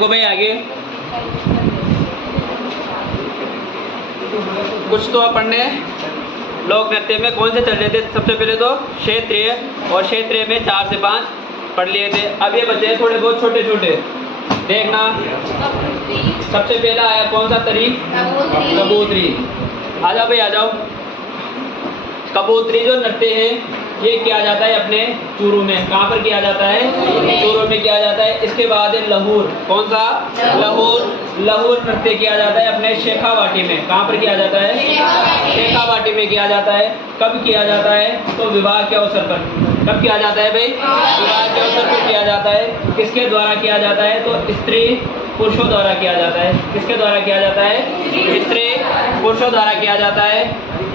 तो भाई आगे कुछ तो पढ़ने लोक नृत्य में कौन से चल रहे थे। सबसे पहले तो क्षेत्रीय, और क्षेत्रीय में 4 से 5 पढ़ लिए थे। अब ये बचे थोड़े बहुत छोटे छोटे, देखना। सबसे पहला आया कौन सा तरी? कबूतरी। आ जाओ भाई आ जाओ। कबूतरी जो नृत्य है ये किया जाता है अपने चूरू में। कहाँ पर किया जाता है? चूरू में किया जाता है। इसके बाद है लहूर। कौन सा? लहूर। लहूर नृत्य किया जाता है अपने शेखावाटी में। कहाँ पर किया जाता है? शेखावाटी में किया जाता है। कब किया जाता है? तो विवाह के अवसर पर। कब किया जाता है भाई? विवाह के अवसर पर किया जाता है। किसके द्वारा किया जाता है? तो स्त्री पुरुषों द्वारा किया जाता है। किसके द्वारा किया जाता है? स्त्री पुरुषों द्वारा किया जाता है।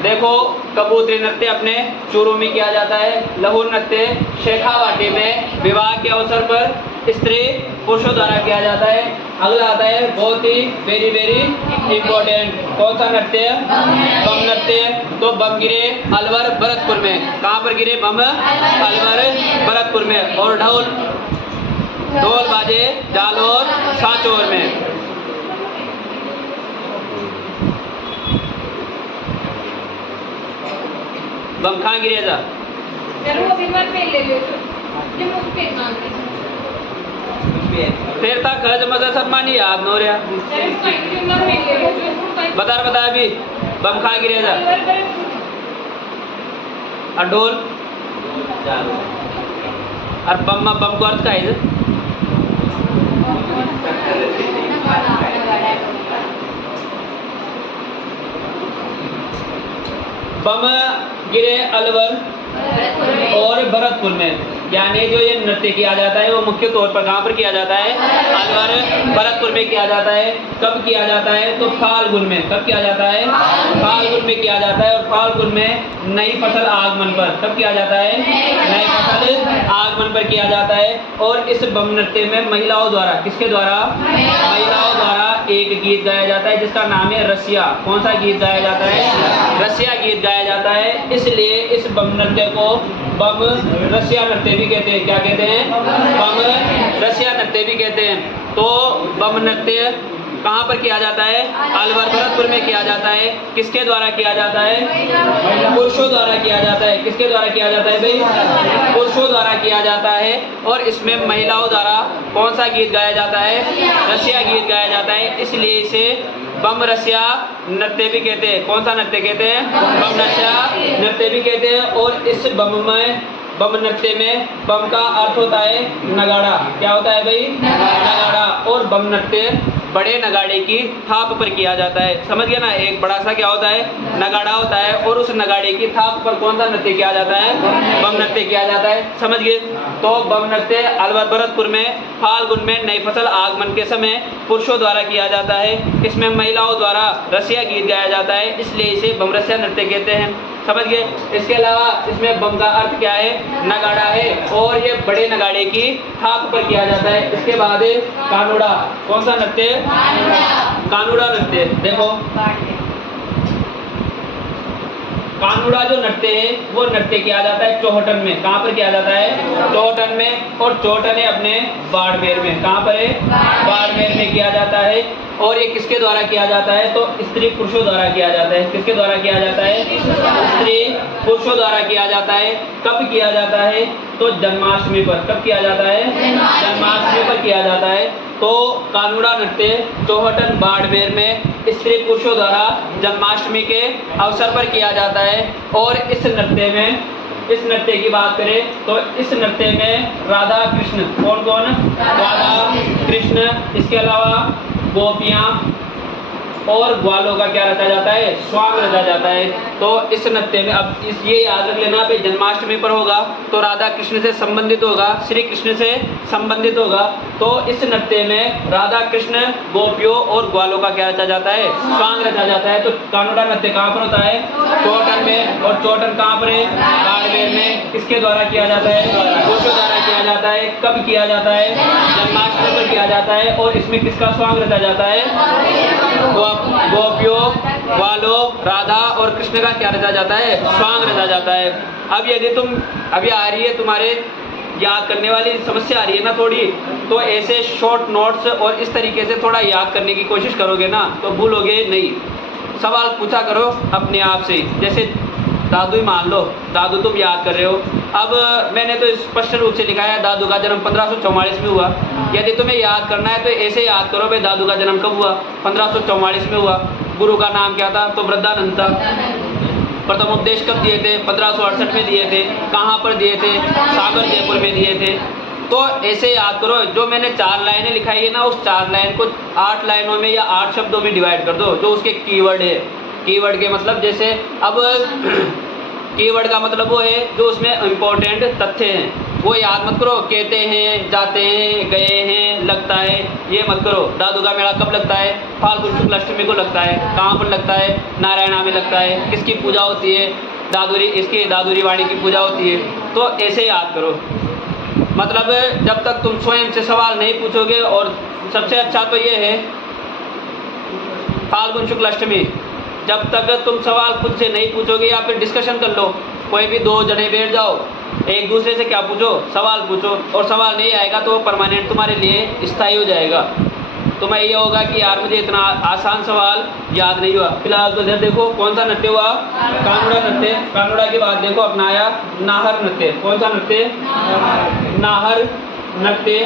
देखो, कबूतरी नृत्य अपने चूरू में किया जाता है। लहूर नृत्य शेखावाटी में विवाह के अवसर पर स्त्री पुरुषों द्वारा किया जाता है। अगला आता है बहुत ही वेरी वेरी इंपॉर्टेंट। कौन सा नृत्य? बम नृत्य। तो बम गिरे अलवर भरतपुर में। कहाँ पर गिरे बम? अलवर भरतपुर में। और ढोल बाजे जालोर सांचौर में। बम कहाँ गिरे जा? फिर तक खर्च मजा सम्मानी याद नो रहा। बता अभी बम कहाँ गिरे जा? और ढोल और बम को अर्थ का है? बम गिरे अलवर और भरतपुर में। यानी जो ये नृत्य किया जाता है वो मुख्य तौर पर कहाँ पर किया जाता है? अलवर भरतपुर में किया जाता है। कब किया जाता है? तो फाल्गुन में। कब किया जाता है? फाल्गुन में किया जाता है। और फाल्गुन में नई फसल आगमन पर। कब किया जाता है? नई फसल आगमन पर किया जाता है। और इस बम नृत्य में महिलाओं द्वारा, किसके द्वारा? महिलाओं द्वारा एक गीत गाया जाता है जिसका नाम है रसिया। कौन सा गीत गाया जाता है? रसिया गीत गाया जाता है। इसलिए इस बम नृत्य को बम रसिया नृत्य भी कहते हैं। क्या कहते हैं? बम रसिया नृत्य भी कहते हैं। तो बम नृत्य कहाँ पर किया जाता है? अलवर भरतपुर में किया जाता है। किसके द्वारा किया जाता है? पुरुषों द्वारा किया जाता है। किसके द्वारा किया जाता है भाई? पुरुषों द्वारा किया जाता है। और इसमें महिलाओं द्वारा कौन सा गीत गाया जाता है? रसिया गीत गाया जाता है। इसलिए इसे बम रसिया नृत्य भी कहते हैं। कौन सा नृत्य कहते हैं? बम रसिया नृत्य भी कहते हैं। और इस बम नृत्य में बम का अर्थ होता है नगाड़ा। क्या होता है भाई? नगाड़ा। और बम नृत्य बड़े नगाड़े की थाप पर किया जाता है। समझ गया ना? एक बड़ा सा क्या होता है? नगाड़ा होता है। और उस नगाड़े की थाप पर कौन सा नृत्य किया जाता है? बम नृत्य किया जाता है। समझ गए? तो बम नृत्य अलवर भरतपुर में फाल्गुन में नई फसल आगमन के समय पुरुषों द्वारा किया जाता है। इसमें महिलाओं द्वारा रसिया गीत गाया जाता है। इसलिए इसे बम रसिया नृत्य कहते हैं। समझ गए? इसके अलावा इसमें बम का अर्थ क्या है? नगाड़ा है। और ये बड़े नगाड़े की थाप पर किया जाता है। इसके बाद कानूड़ा। कौन सा नृत्य? कानूड़ा नृत्य। देखो, कानूड़ा जो नृत्य है वो नृत्य किया जाता है चौहटन में। कहाँ पर किया जाता है? चौहटन में। और चौहटन है अपने बाड़मेर में। कहाँ पर है? बाड़मेर में किया जाता है। और ये किसके द्वारा किया जाता है? तो स्त्री पुरुषों द्वारा किया जाता है। किसके द्वारा किया जाता है? स्त्री पुरुषों द्वारा किया जाता है। कब किया जाता है? तो जन्माष्टमी पर। कब किया जाता है? जन्माष्टमी पर किया जाता है। तो कानूड़ा नृत्य चौहटन बाड़मेर में स्त्री पुरुषों द्वारा जन्माष्टमी के अवसर पर किया जाता है। और इस नृत्य की बात करें तो इस नृत्य में राधा कृष्ण, कौन? राधा कृष्ण। इसके अलावा गोपियाँ और ग्वालों का क्या रचा जाता है? स्वांग रचा जाता है। तो इस नृत्य में अब ये याद रख लेना पे जन्माष्टमी पर होगा तो राधा कृष्ण से संबंधित होगा, श्री कृष्ण से संबंधित होगा। तो इस नृत्य में राधा कृष्ण, गोपियों और ग्वालों का क्या रचा जाता है? स्वांग रचा जाता है। तो कानूड़ा नृत्य कहाँ पर होता है? चौहटन में। और चौहटन कहाँ पर है? बाड़मेर में। किसके द्वारा किया जाता है? पुरुषों द्वारा किया जाता है। कब किया जाता है? जन्माष्टमी पर किया जाता है। और इसमें किसका स्वांग रचा जाता है? गोपियों, ग्वालों, राधा और कृष्ण का क्या रचा जाता है? स्वांग रचा जाता है। अब यदि तुम अभी आ रही है तुम्हारे याद करने वाली समस्या आ रही है ना थोड़ी, तो ऐसे शॉर्ट नोट्स और इस तरीके से थोड़ा याद करने की कोशिश करोगे ना तो भूलोगे नहीं। सवाल पूछा करो अपने आप से, जैसे दादू ही मान लो, दादू तुम याद कर रहे हो। अब मैंने तो स्पष्ट रूप से लिखा है दादू का जन्म 1544 में हुआ। यदि तुम्हें याद करना है तो ऐसे याद करो भाई दादू का जन्म कब हुआ, 1544 में हुआ। गुरु का नाम क्या था, तो वृद्धानंद था। प्रथम उपदेश कब दिए थे, 1568 में दिए थे। कहाँ पर दिए थे, सागर जयपुर में दिए थे। तो ऐसे याद करो, जो मैंने 4 लाइनें लिखाई है ना, उस 4 लाइन को 8 लाइनों में या 8 शब्दों में डिवाइड कर दो, जो उसके कीवर्ड है। कीवर्ड के मतलब जैसे अब कीवर्ड का मतलब वो है जो उसमें इम्पोर्टेंट तथ्य हैं, वो याद मत करो। कहते हैं, जाते हैं, गए हैं, लगता है, ये मत करो। दादू का मेला कब लगता है, फाल्गुन शुक्ल अष्टमी को लगता है। कहाँ पर लगता है, नारायणा में लगता है। किसकी पूजा होती है, दादूरी, इसकी दादूरी वाणी की पूजा होती है। तो ऐसे याद करो। मतलब जब तक तुम स्वयं से सवाल नहीं पूछोगे, और सबसे अच्छा तो ये है फाल्गुन शुक्ल अष्टमी, जब तक तुम सवाल खुद से नहीं पूछोगे या फिर डिस्कशन कर लो, कोई भी 2 जने बैठ जाओ, एक दूसरे से क्या पूछो, सवाल पूछो, और सवाल नहीं आएगा तो वो परमानेंट तुम्हारे लिए स्थायी हो जाएगा। तुम्हें ये होगा कि यार मुझे इतना आसान सवाल याद नहीं हुआ। फिलहाल तो इधर देखो कौन सा नृत्य हुआ, कानूड़ा नृत्य। कानूड़ा के बाद देखो अपना आया नाहर नृत्य। कौन सा नृत्य, नाहर नृत्य।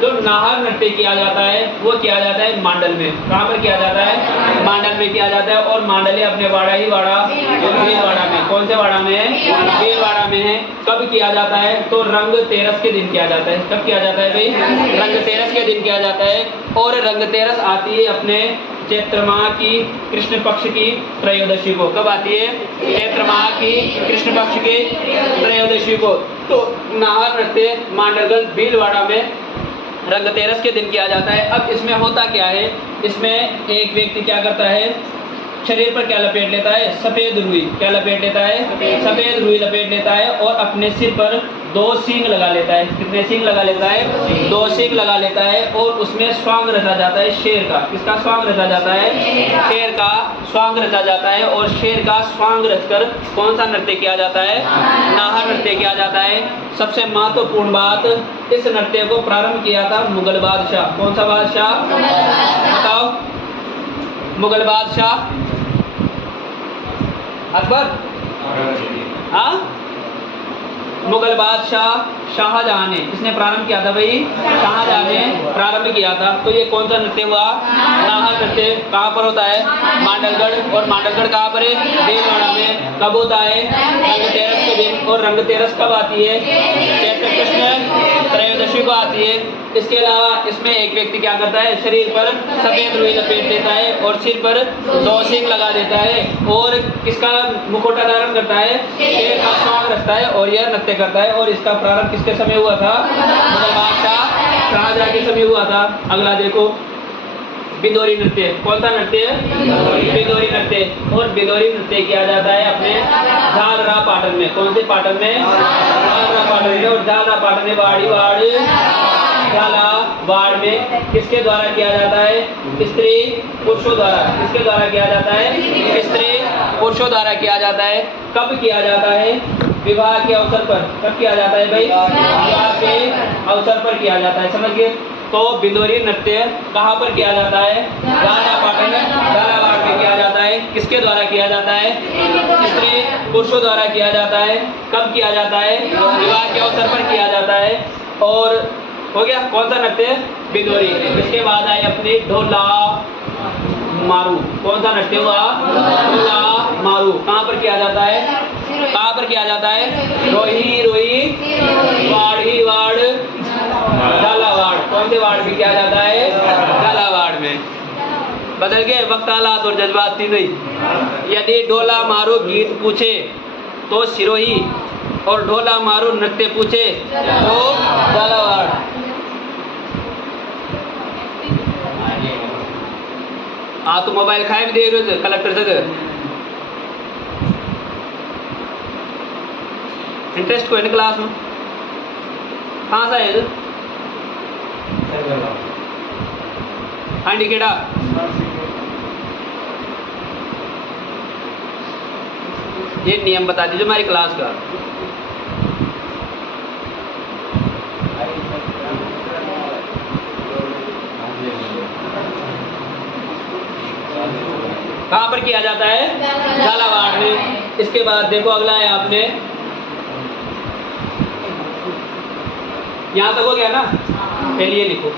जो नाहर नृत्य किया जाता है वो किया जाता है मांडल में। कहाँ पर किया जाता है, मांडल में किया जाता है। और मांडल अपने वाड़ा ही वाड़ा, भीलवाड़ा में। कौन से वाड़ा में है, भीलवाड़ा में है। कब किया जाता है, तो रंग तेरस के दिन किया जाता है। कब किया जाता है भाई, रंग तेरस के दिन किया जाता है। और रंग तेरस आती है अपने चैत्र माह की कृष्ण पक्ष की त्रयोदशी को। कब आती है, चैत्र माह की कृष्ण पक्ष की त्रयोदशी को। तो नाहर नृत्य मांडलगढ़ भीलवाड़ा में रंग तेरस के दिन किया जाता है। अब इसमें होता क्या है, इसमें एक व्यक्ति क्या करता है, शरीर पर क्या लपेट लेता है, सफेद रुई। क्या लपेट लेता है, सफेद रुई लपेट लेता है। और अपने सिर पर 2 सींग लगा लेता है। कितने सींग लगा लेता है, 2 सींग लगा लेता है। और उसमें स्वांग रचा जाता है शेर का। किसका स्वांग रचा जाता है, शेर का स्वांग रचा जाता है। और शेर का स्वांग रचकर कौन सा नृत्य किया जाता है, नाहर नृत्य किया जाता है। सबसे महत्वपूर्ण बात, इस नृत्य को प्रारंभ किया था मुगल बादशाह। कौन सा बादशाह, बताओ, मुगल बादशाह अकबर। हाँ, मुगल बादशाह शाहजहां ने, किसने प्रारंभ किया था भाई, शाहजहां ने प्रारंभ किया था। तो ये कौन सा नृत्य हुआ, नाहर नृत्य। कहाँ पर होता है, मांडलगढ़। और मांडलगढ़ कहाँ पर है, भीलवाड़ा में। कब होता है, रंग तेरस के दिन। और रंग तेरस कब आती है, चैत्र कृष्ण त्रयोदशी को आती है। इसके अलावा इसमें एक व्यक्ति क्या करता है, शरीर पर सफेद रुई लपेट लेता है और सिर पर 2 सींग लगा देता है। और किसका मुखौटा धारण करता है, शेर का स्वांग रखता है और यह नृत्य करता है। और इसका प्रारंभ किसके समय हुआ था, मुगल बादशाह शाहजहां के समय हुआ था। अगला देखो बिदोरी नृत्य। कौन सा नृत्य, बिदोरी नृत्य। और बिदोरी नृत्य किया जाता है अपने झालरा पाटन में। कौन से पाटन में, झालरा पाटन में। और झालरा पाटन में वाड़ी वाड़ झालावाड़ में किसके द्वारा किया जाता है, स्त्री पुरुषों द्वारा। किसके द्वारा किया जाता है, स्त्री पुरुषों द्वारा किया जाता है। कब किया जाता है, विवाह के अवसर पर। कब किया जाता है भाई, विवाह के अवसर पर किया जाता है। समझिए, तो बिदोरी नृत्य कहाँ पर किया जाता है, झालावाड़ में किया जाता है। किसके द्वारा किया जाता है, स्त्री पुरुषों द्वारा किया जाता है। कब किया जाता है, विवाह के अवसर पर किया जाता है। और हो गया कौन सा नृत्य, बिदोरी। इसके बाद आए अपने ढोला मारू। कौन सा नृत्य हुआ, ढोला मारू। कहाँ पर किया जाता है, कहाँ पर किया जाता है, रोही रोही वाड़ी वाड़ झालावाड़। कौन से वार्ड में किया जाता है, झालावाड़ में। बदल गए वक्त, हालात और जज्बात तीनों ही। यदि ढोला मारू गीत पूछे तो सिरोही, और ढोला मारू नृत्य पूछे तो झालावाड़। हाँ, तो मोबाइल खाए भी दे रहे कलेक्टर से इंटरेस्ट को क्लास में कहाँ सा है हाँ टिकेटा। ये नियम बता दीजिए हमारी क्लास का। कहाँ पर किया जाता है? झालावाड़ में। इसके बाद देखो अगला है आपने, यहाँ तक हो गया ना? पहले ये लिखो,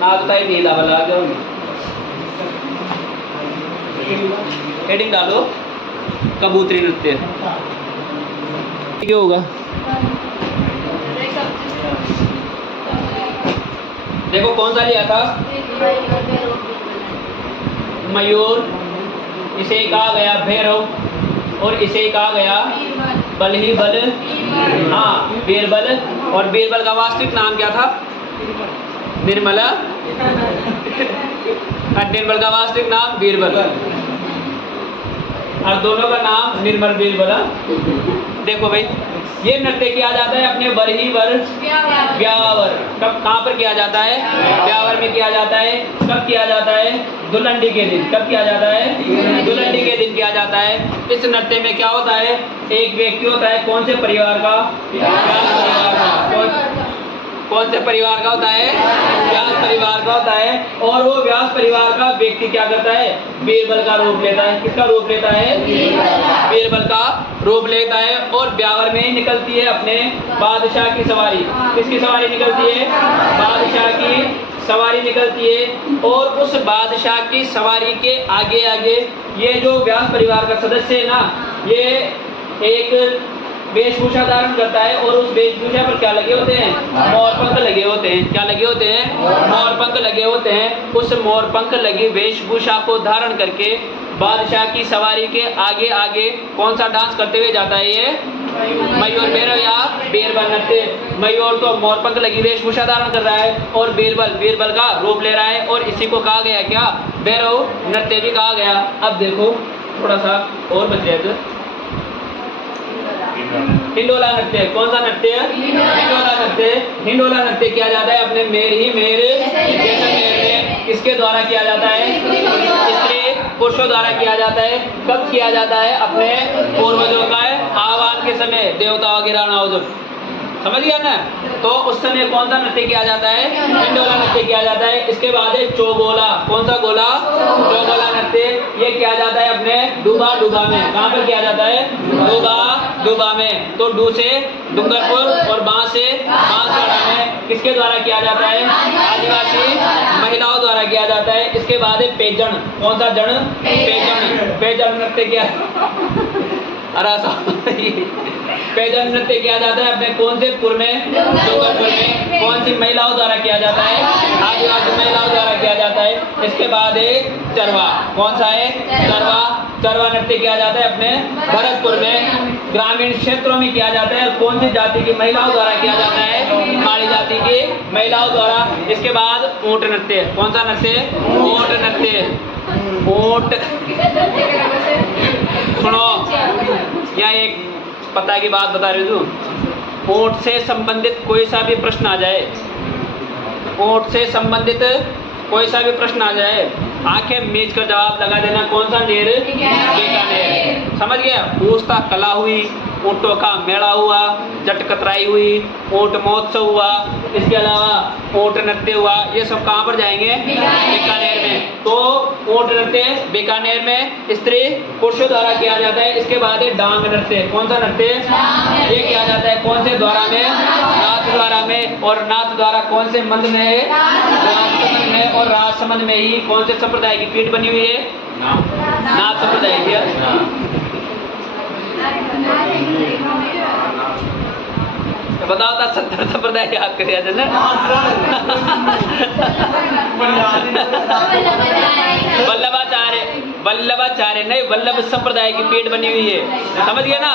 नाचता ही नीला वाला आ जाओ, हेडिंग डालो कबूतरी नृत्य। क्या होगा? देखो कौन सा लिया था? मयूर, इसे कहा गया भैरव, और इसे कहा गया बल ही बल, हाँ बीरबल। और बीरबल का वास्तविक नाम क्या था? निर्मला। निर्मल का वास्तविक नाम बीरबल, और दोनों का नाम निर्मल बीरबल। देखो भाई, ये नृत्य किया जाता है अपने बरही वर ब्यावर। कब कहाँ पर किया जाता है? ब्यावर में किया जाता है। कब किया जाता है? दुल्हनडी के दिन। कब किया जाता है? दुल्हनडी के दिन किया जाता है। इस नृत्य में क्या होता है? एक व्यक्ति होता है, कौन से परिवार का? व्यास परिवार का। कौन से परिवार का होता है? व्यास परिवार का होता है। और वो व्यास परिवार का व्यक्ति क्या करता है? बीरबल का रूप लेता है। किसका रूप लेता है? बीरबल का रूप लेता है। और ब्यावर में निकलती है अपने बादशाह की सवारी। किसकी सवारी निकलती है? बादशाह की सवारी निकलती है। और उस बादशाह की सवारी के आगे आगे ये जो व्यास परिवार का सदस्य है ना, ये एक वेशभूषा धारण करता है। और उस वेशभूषा पर क्या लगे होते हैं? मोरपंख लगे होते हैं। क्या लगे होते हैं? मोरपंख लगे होते हैं। उस मोरपंख लगी वेशभूषा को धारण करके बादशाह की सवारी के आगे आगे कौन सा डांस करते हुए जाता है? ये मयूर भैरव या बीरबल नृत्य। मयूर तो मोरपंख लगी वेशभूषा धारण कर रहा है, और बीरबल का रूप ले रहा है, और इसी को कहा गया क्या? भैरव नृत्य भी कहा गया। अब देखो थोड़ा सा और बच जाएगा, हिंडोला नृत्य। कौन सा नृत्य? हिंडोला नृत्य। हिंडोला नृत्य किया जाता है अपने मेर ही मेर जैसलमेर में। किसके द्वारा किया जाता है? स्त्री पुरुषों द्वारा किया जाता है। कब किया जाता है? अपने पूर्वजों का आह्वान के समय, देवताओं के राणाओं। समझ गया ना? तो उस समय कौन सा नृत्य किया जाता है? हिंडोला नृत्य किया जाता है। इसके बाद है चौगोला। कौन सा गोला? चौगोला नृत्य। ये किया जाता है अपने डूबा में। कहाँ पर किया जाता है? डूबा में। तो डू से डूंगरपुर और बांस से बांसवाड़ा में। किसके द्वारा किया जाता है? आदिवासी महिलाओं द्वारा किया जाता है। इसके बाद है पेजन। कौन सा जन? पेजन नृत्य किया पेजन नृत्य किया जाता है अपने कौन से पुर में? डूंगरपुर में। कौन सी महिलाओं द्वारा किया जाता है? आदिवासी महिलाओं द्वारा किया जाता है। इसके बाद है चरवा। कौन सा है? चरवा नृत्य किया जाता है अपने भरतपुर में। ग्रामीण क्षेत्रों में किया जाता है। कौन सी जाति की महिलाओं द्वारा किया जाता है? माड़ी जाति की महिलाओं द्वारा। इसके बाद ऊंट नृत्य। कौन सा नृत्य? ऊंट नृत्य। ऊंट सुनो, यहाँ एक पता की बात बता रही हूँ। ऊंट से संबंधित कोई सा भी प्रश्न आ जाए, ऊंट से संबंधित कोई सा भी प्रश्न आ जाए, आंखें मीच कर जवाब लगा देना। कौन सा नेर? बीकानेर। समझ गया? पूछता कला हुई, ऊँटों का मेला हुआ, जट कतराई हुई, ऊँट महोत्सव हुआ, इसके अलावा ऊँट नृत्य हुआ। ये सब कहाँ पर जाएंगे? बीकानेर में। तो ऊँट नृत्य बीकानेर में स्त्री पुरुषों द्वारा किया जाता है। इसके बाद है डांग नृत्य। कौन सा नृत्य? ये किया जाता है कौन से द्वारा में? नाथ द्वारा में। और नाथ द्वारा कौन से मंद में है? राजसमंद में। और राजसमंद में ही कौन से संप्रदाय की पीठ बनी हुई है? नाथ संप्रदाय की। बताओ था 70 संप्रदाय याद कर वल्लभाचार्य नहीं, वल्लभ संप्रदाय की पीठ बनी हुई है। समझ गए ना?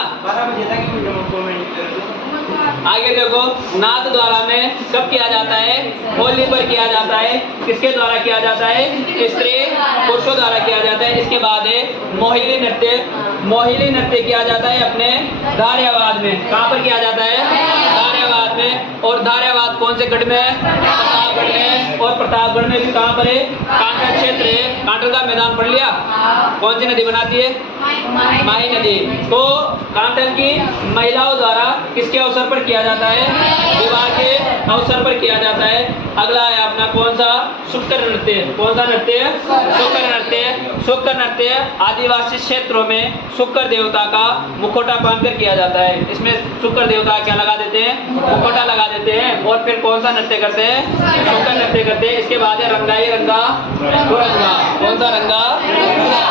आगे देखो, नाथ द्वारा में कब किया जाता है? होली पर किया जाता है। किसके द्वारा किया जाता है? स्त्री पुरुषों द्वारा किया जाता है। इसके बाद है मोहिनी नृत्य। मोहिनी नृत्य किया जाता है अपने धारियावाद में। कहाँ पर किया जाता है? धारियावाद में। और धारियावाद कौन से गढ़ में है? प्रतापगढ़ में। और प्रतापगढ़ में भी कहाँ पर है? कांटल क्षेत्र है। कांटल का मैदान पढ़ लिया? कौन सी नदी बनाती है? माही नदी। तो कांटल की महिलाओं द्वारा किसके अवसर पर किया जाता है? विवाह के अवसर पर किया जाता है। अगला है अपना कौन सा? शुक्र नृत्य। कौन सा नृत्य? शुक्र नृत्य। शुक्र नृत्य आदिवासी क्षेत्रों में शुक्र देवता का मुखौटा पहनकर किया जाता है। इसमें शुक्र देवता क्या लगा देते हैं? मुखौटा लगा देते हैं। और फिर कौन सा नृत्य करते हैं? शुक्र नृत्य करते हैं। इसके बाद है रंगाई रंगा हुरंगा। कौन सा? रंगा हुरंगा।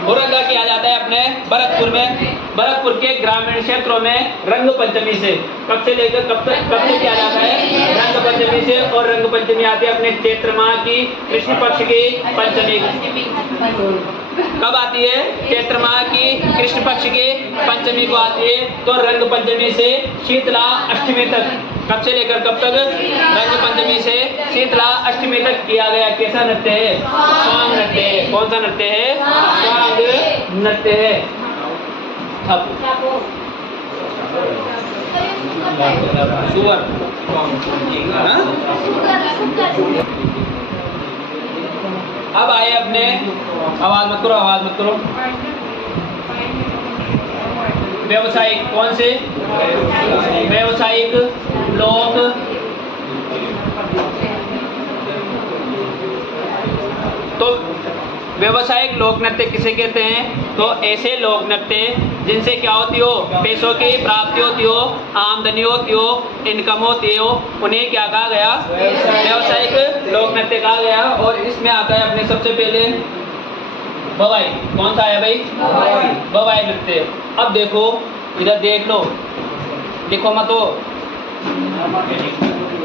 हुरंगा किया जाता है अपने भरतपुर में। भरतपुर के ग्रामीण क्षेत्रों में रंग पंचमी से, कब से लेकर कब से किया जाता है? रंग पंचमी से। और रंग पंचमी आती है अपने चैत्र माह की कृष्ण पक्ष की पंचमी। कब आती है? चैत्र माह की कृष्ण पक्ष की पंचमी को आती है। तो रंग पंचमी से शीतला अष्टमी तक, कब से लेकर कब तक? रंग पंचमी से शीतला अष्टमी तक किया गया कैसा नृत्य है? स्वांग नृत्य है। कौन सा नृत्य है? स्वांग नृत्य है। सुवर अब आए अपने, आवाज मत करो, आवाज मत करो। व्यवसायिक, कौन से? व्यवसायिक लोक तो व्यवसायिक लोक नृत्य किसे कहते हैं? तो ऐसे लोक नृत्य जिनसे क्या होती हो? पैसों की प्राप्ति होती हो, आमदनी होती हो, इनकम होती हो, उन्हें क्या कहा गया? व्यवसायिक लोक नृत्य कहा गया। और इसमें आता है अपने सबसे पहले भवाई। कौन सा है भाई? भवाई नृत्य। अब देखो, इधर देख लो, लिखो मत हो,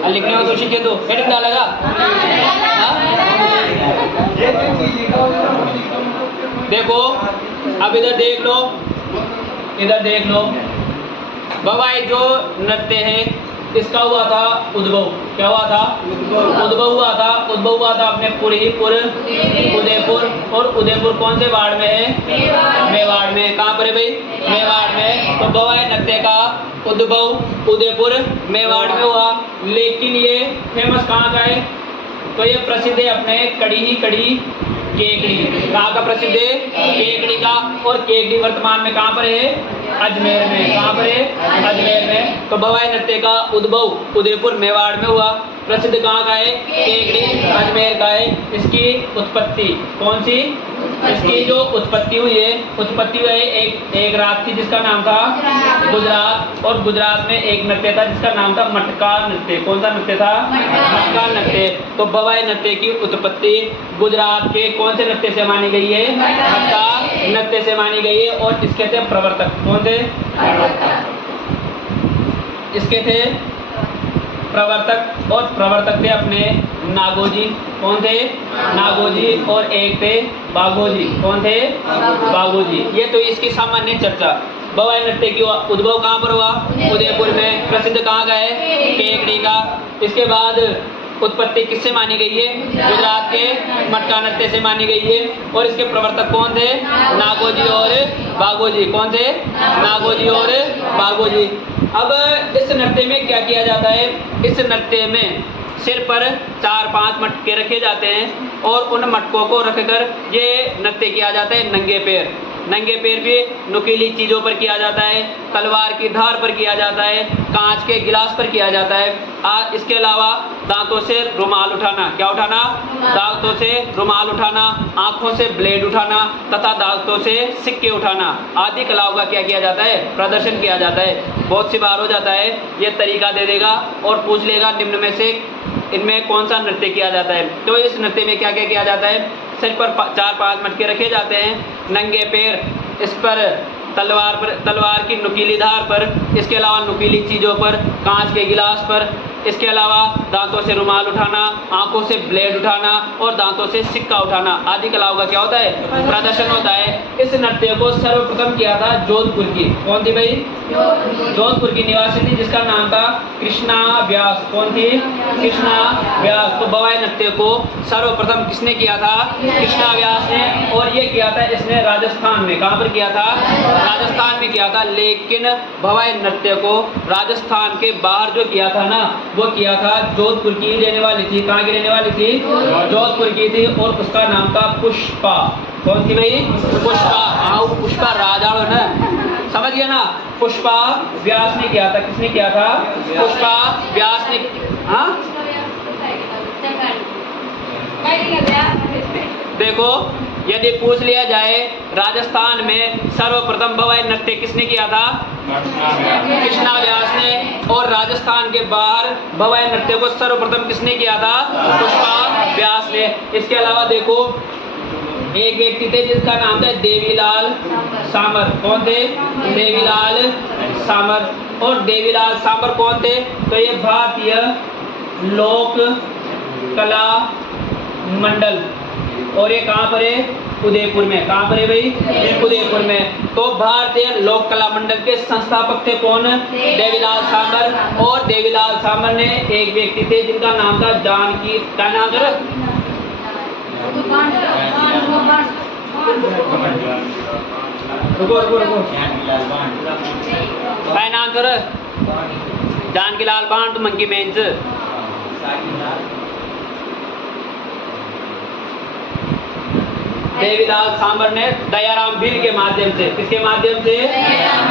लिखने में कोशिश किया तो हेडिंग डालेगा। देखो अब इधर देख लो, इधर देख लो। भवाई जो नृत्य है इसका हुआ था उद्भव। क्या हुआ था? उद्भव हुआ था। उद्भव हुआ था अपने पुरीपुर, उदयपुर। और उदयपुर कौन से वार्ड में है? मेवाड़ में। कहाँ पर है भाई? मेवाड़ में। तो भवाई नृत्य का उद्भव उदयपुर मेवाड़ में हुआ। लेकिन ये फेमस कहाँ का है? तो ये प्रसिद्ध है अपने कड़ी ही कड़ी केकड़ी। कहाँ का प्रसिद्ध है? केकड़ी का। और केकड़ी वर्तमान में कहाँ पर है? अजमेर में। कहाँ पर है? अजमेर में। तो भवाई नृत्य का उद्भव उदयपुर मेवाड़ में हुआ। प्रसिद्ध कहाँ का है? केकड़ी, अजमेर का है। इसकी उत्पत्ति कौन सी? इसकी जो उत्पत्ति हुई है, उत्पत्ति हुई है एक रात थी जिसका नाम था गुजरात। और गुजरात में एक नृत्य था जिसका नाम था मटका नृत्य। कौन सा नृत्य था? मटका नृत्य। तो भवाई नृत्य की उत्पत्ति गुजरात के कौन से नृत्य से मानी गई है? मटका नृत्य से मानी गई है। और इसके थे प्रवर्तक। कौन थे? इसके थे प्रवर्तक। और प्रवर्तक थे अपने नागोजी। कौन थे? नागोजी। और एक थे बागोजी। कौन थे? बागोजी। ये तो इसकी सामान्य चर्चा। भवाई नृत्य की उद्भव कहाँ पर हुआ? उदयपुर में। प्रसिद्ध कहाँ का है? केकड़ी का। इसके बाद उत्पत्ति किससे मानी गई है? गुजरात के मटका नृत्य से मानी गई है। और इसके प्रवर्तक कौन थे? नागोजी और बागोजी। कौन थे? नागोजी और बागोजी। अब इस नृत्य में क्या किया जाता है? इस नृत्य में सिर पर 4-5 मटके रखे जाते हैं। और उन मटकों को रखकर ये नृत्य किया जाता है नंगे पैर। नंगे पैर भी नुकीली चीज़ों पर किया जाता है, तलवार की धार पर किया जाता है, कांच के गिलास पर किया जाता है। इसके अलावा दांतों से रुमाल उठाना। क्या उठाना? दांतों से रुमाल उठाना, आंखों से ब्लेड उठाना तथा दांतों से सिक्के उठाना आदि कलाओं का क्या किया जाता है? प्रदर्शन किया जाता है। बहुत सी बार हो जाता है ये तरीका दे देगा और पूछ लेगा निम्न में से इनमें कौन सा नृत्य किया जाता है। तो इस नृत्य में क्या क्या किया जाता है? सिर पर 4-5 मटके रखे जाते हैं, नंगे पैर, इस पर तलवार की नुकीली धार पर, इसके अलावा नुकीली चीज़ों पर, कांच के गिलास पर, इसके अलावा दांतों से रुमाल उठाना, आंखों से ब्लेड उठाना और दांतों से सिक्का उठाना आदि कलाओं का क्या होता है? प्रदर्शन होता है। इस नृत्य को सर्वप्रथम किया था जोधपुर की। कौन थी भाई? जोधपुर की निवासी थी जिसका नाम था कृष्णा व्यास। कौन थी? कृष्णा व्यास। तो भवाई नृत्य को सर्वप्रथम किसने किया था? कृष्णा व्यास ने। और ये किया था इसने राजस्थान में। कहाँ पर किया था? राजस्थान में किया था। लेकिन भवाई नृत्य को राजस्थान के बाहर जो किया था ना, वो किया था जोधपुर की रहने वाली थी। कहाँ की रहने वाली थी? जोधपुर की थी। और उसका नाम था पुष्पा। कौन सी भाई? पुष्पा। हाँ, पुष्पा राजा ना, समझ गया ना। पुष्पा व्यास ने किया था, किसने किया था? पुष्पा व्यास ने। हाँ देखो, यदि पूछ लिया जाए राजस्थान में सर्वप्रथम भवाई नृत्य किसने किया था? कृष्णा व्यास ने। और राजस्थान के बाहर भवाई नृत्य को सर्वप्रथम किसने किया था? पुष्पा व्यास ने। इसके अलावा देखो, एक व्यक्ति थे जिसका नाम था देवीलाल सामर। कौन थे? देवीलाल सामर। और देवीलाल सामर कौन थे? तो ये भारतीय लोक कला मंडल, और ये कहाँ पर है? उदयपुर में। कहाँ पर है भाई? उदयपुर में। तो भारतीय लोक कला मंडल के संस्थापक थे कौन? देवीलाल सामर। और देवीलाल सामर ने एक व्यक्ति थे जिनका नाम था जानकी। क्या नाम था? रुको रुको रुको, क्या नाम था? जानकीलाल बांट मंकी मेंस। देवीलाल सामर ने दयाराम भील के माध्यम से, किसके माध्यम से?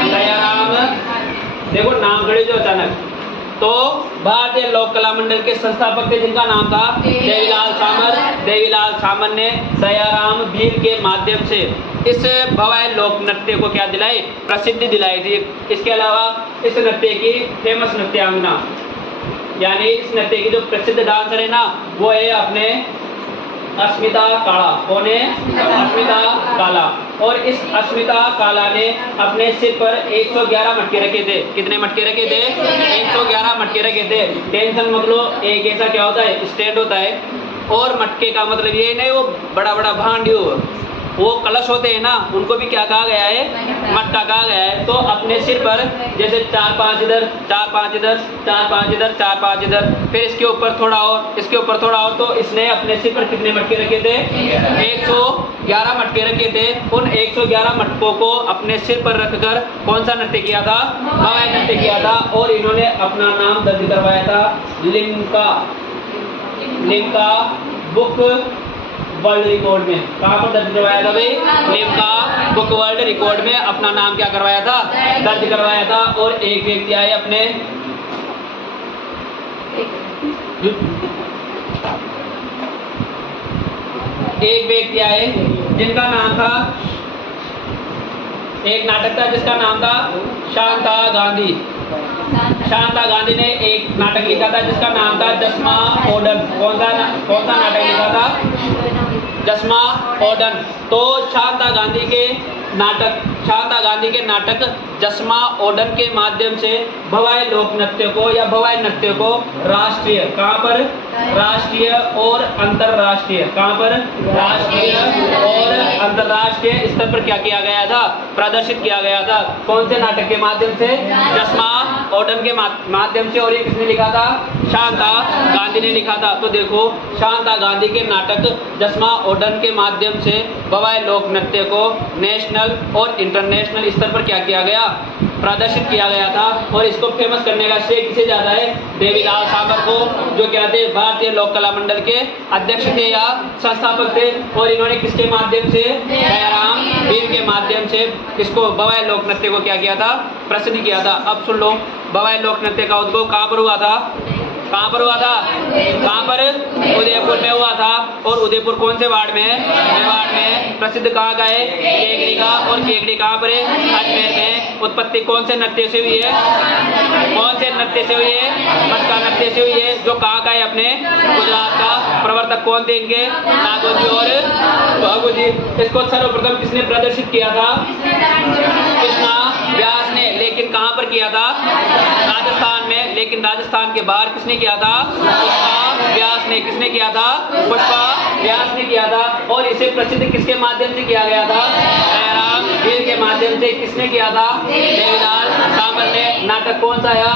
दयाराम। देखो नाम खड़े जो अचानक। तो भारतीय लोक कला मंडल के संस्थापक थे जिनका नाम था देवीलाल सामर। देवीलाल सामर ने दयाराम भील के माध्यम से इस भवाई लोक नृत्य को क्या दिलाई? प्रसिद्धि दिलाई थी। इसके अलावा इस नृत्य की फेमस नृत्यांगना, यानी इस नृत्य की जो प्रसिद्ध डांसर है ना, वो है अपने अस्मिता काला। कौन है? अस्मिता काला। और इस अस्मिता काला ने अपने सिर पर 111 मटके रखे थे। कितने मटके रखे थे? 111 मटके रखे थे। टेंशन मत लो, एक ऐसा क्या होता है? स्टैंड होता है। और मटके का मतलब ये नहीं वो बड़ा बड़ा भांडियो, वो कलश होते हैं ना, उनको भी क्या कहा गया है? मटका कहा गया है। तो अपने सिर पर जैसे 4-5 इधर, 4-5 इधर, 4-5 इधर, 4-5 इधर, फिर इसके ऊपर थोड़ा और, इसके ऊपर थोड़ा और। तो इसने अपने सिर पर कितने मटके रखे थे? 111 मटके रखे थे। उन 111 मटकों को अपने सिर पर रखकर कौन सा नृत्य किया था? भवाई नृत्य किया था। और इन्होंने अपना नाम दर्ज करवाया था लिम्का बुक वर्ल्ड रिकॉर्ड में। कहाँ पर दर्ज करवाया था भाई? लिम्का बुक वर्ल्ड रिकॉर्ड में अपना नाम क्या करवाया था? दर्ज करवाया था। और एक व्यक्ति आए अपने जिनका नाम था, एक नाटक था जिसका नाम था शांता गांधी। शांता गांधी ने एक नाटक लिखा था जिसका नाम था जस्मा ओडन। कौन सा नाटक लिखा था? जस्मा ओडन। तो शांता गांधी के नाटक जस्मा ओडन के माध्यम से भवाई लोक नृत्य को या भवाई नृत्य को राष्ट्रीय, कहाँ पर? राष्ट्रीय और अंतरराष्ट्रीय, कहाँ पर? राष्ट्रीय और अंतरराष्ट्रीय स्तर पर क्या किया गया था? प्रदर्शित किया गया था। कौन से नाटक के माध्यम से? जस्मा ओडन के माध्यम से। और ये किसने लिखा था? शांता गांधी ने लिखा था। तो देखो, शांता गांधी के नाटक जस्मा ओडन के माध्यम से भवाई लोक नृत्य को नेशनल और इंटरनेशनल स्तर पर क्या किया गया? प्रदर्शित किया गया था। और इसको फेमस करने का श्रेय किसे जाता है? देवीलाल सामर को, जो क्या थे? भारतीय लोक कला मंडल के अध्यक्ष थे या संस्थापक थे। और इन्होंने किसके माध्यम से? दयाराम भील के माध्यम से इसको भवाई लोक नृत्य को क्या किया था? प्रसिद्ध किया था। अब सुन लो, भवाई लोक नृत्य का उद्भव कहाँ पर हुआ था? कहाँ पर हुआ था? कहाँ पर? उदयपुर में हुआ था। और उदयपुर कौन से वार्ड में है? मेवाड़ में। प्रसिद्ध कहाँ का है? केकड़ी का। और केकड़ी कहाँ पर है? अजमेर में। उत्पत्ति कौन से नृत्य से हुई है? कौन से नृत्य से हुई है? मटका नृत्य से हुई है, जो कहाँ का है? अपने गुजरात का। प्रवर्तक कौन थे इनके? नागोजी और बाबूजी। इसको सर्वप्रथम किसने प्रदर्शित किया था? कृष्णा व्यास ने। लेकिन कहाँ पर किया था? राजस्थान में। लेकिन राजस्थान के बाहर किसने किया था? पुष्पा व्यास ने। किसने किया था? पुष्पा व्यास ने किया था। और इसे प्रसिद्ध किसके माध्यम से किया गया था? दयाराम भील के माध्यम से। किसने किया था? देवीलाल सामर ने। नाटक कौन सा आया?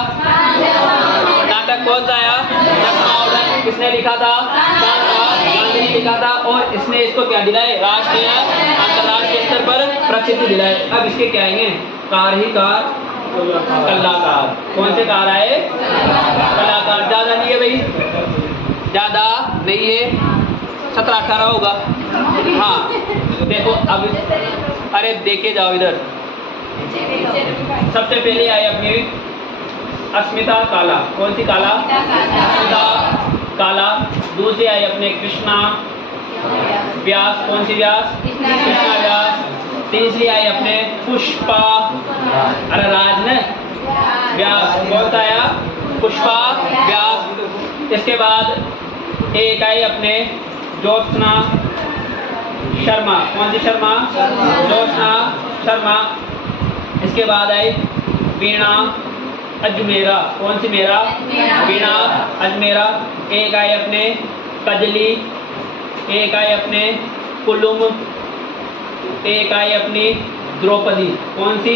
जस्मा ओडन। किसने लिखा था? शांता गांधी ने लिखा था। और इसने इसको क्या दिलाए? राष्ट्रीय अंतरराष्ट्रीय स्तर पर प्रसिद्धि दिलाए। अब इसके क्या आएंगे? कार ही कार, कलाकार। कौन से कार आए? कलाकार। ज्यादा नहीं है भाई, ज्यादा नहीं है, 17-18 होगा। हाँ देखो अब, अरे देखे जाओ इधर, सबसे पहले आई अपनी अस्मिता काला। कौन सी काला? अस्मिता काला। दूसरी आई अपने कृष्णा व्यास। कौन सी व्यास? कृष्णा व्यास। तीसरी आई अपने पुष्पा अरे राज ने व्यास। कौन सा आया? पुष्पा व्यास। इसके बाद एक आई अपने ज्योत्सना शर्मा। कौन सी शर्मा? ज्योत्सना शर्मा। इसके बाद आई वीणा अजमेरा। कौन सी मेरा? वीणा अजमेरा। एक आई अपने कजली। एक आई अपने कुलुम। एक आई अपनी द्रौपदी। कौन सी?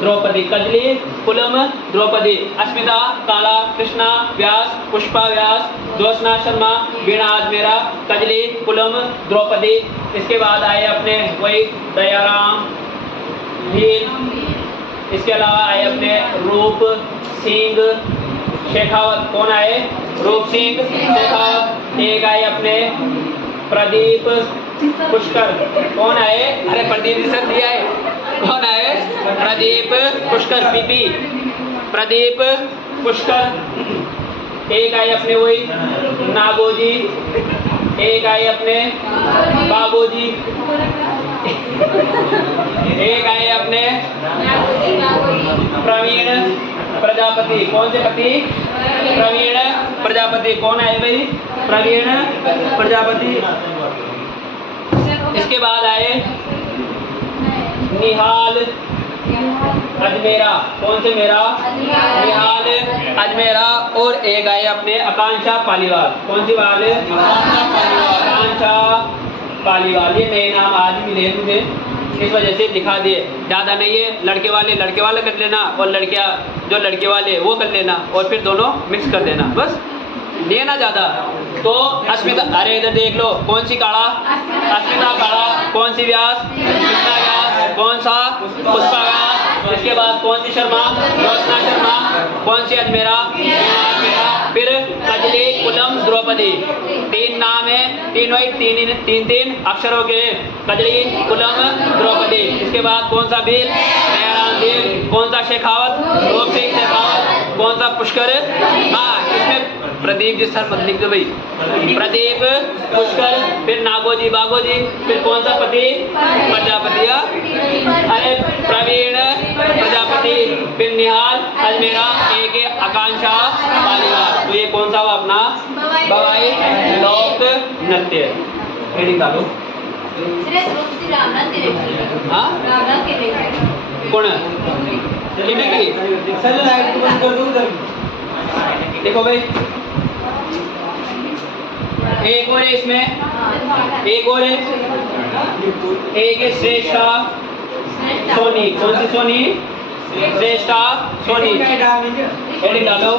द्रौपदी। कजली, कुलम, द्रौपदी। अस्मिता काला, कृष्णा व्यास, पुष्पा व्यास, ज्योत्सना शर्मा, वीणा अजमेरा, कजली, कुलम, द्रौपदी। इसके बाद आए अपने वही दयाराम भील। इसके अलावा आए अपने रूप सिंह शेखावत। कौन आए? रूप सिंह शेखावत। एक आए अपने प्रदीप पुष्कर। कौन आए? अरे प्रदीप जी सर दिया है। कौन आए? प्रदीप पुष्कर। पीपी प्रदीप पुष्कर। एक आए अपने वही नागोजी। एक आए अपने बाबूजी। एक आए अपने प्रवीण प्रजापति। कौन से पति? प्रवीण प्रजापति। कौन आए भाई? प्रवीण प्रजापति। इसके बाद आए निहाल अजमेरा। कौन से मेरा? निहाल अजमेरा। और एक आए अपने आकांक्षा पालीवाल। कौन सी वाल? आकांक्षा पालीवाल। ये नए नाम आज मिले मुझे, इस वजह से दिखा दिए। ज़्यादा नहीं है, लड़के वाले कर लेना और लड़कियां जो लड़के वाले वो कर लेना और फिर दोनों मिक्स कर देना, बस नहीं है ना ज़्यादा। तो अस्मिता, अरे इधर देख लो, कौन सी काढ़ा? अस्मिता काढ़ा। कौन सी व्यास? कृष्णा व्यास। कौन सा? पुष्पा व्यास। इसके बाद कौन सी शर्मा? ज्योत्सना शर्मा। कौन सी अजमेरा? फिर कजली, कुलम, द्रौपदी। तीन नाम है, तीनों ही तीन अक्षरों के। कजली, कुलम, द्रौपदी। इसके बाद कौन सा भील? दयाराम भील। कौन सा शेखावत? रूप सिंह शेखावत। कौन सा पुष्कर? हाँ, इसमें प्रदीप जी सर मत लिख दो भाई। प्रदीप पुष्कर, फिर नागोजी बागोजी, फिर कौन सा पति? प्रजापति। अरे प्रवीण प्रजापति, फिर निहाल अजमेरा, एक आकांक्षा पालीवाल। तो ये कौन सा हुआ अपना? बवाई लोक नृत्य। हेडिंग डालो। हाँ कौन किने की? देखो भाई, एक और है इसमें, एक और है, एक है श्रेष्ठा सोनी। कौन सी सोनी? श्रेष्ठा सोनी। हेडिंग डालो।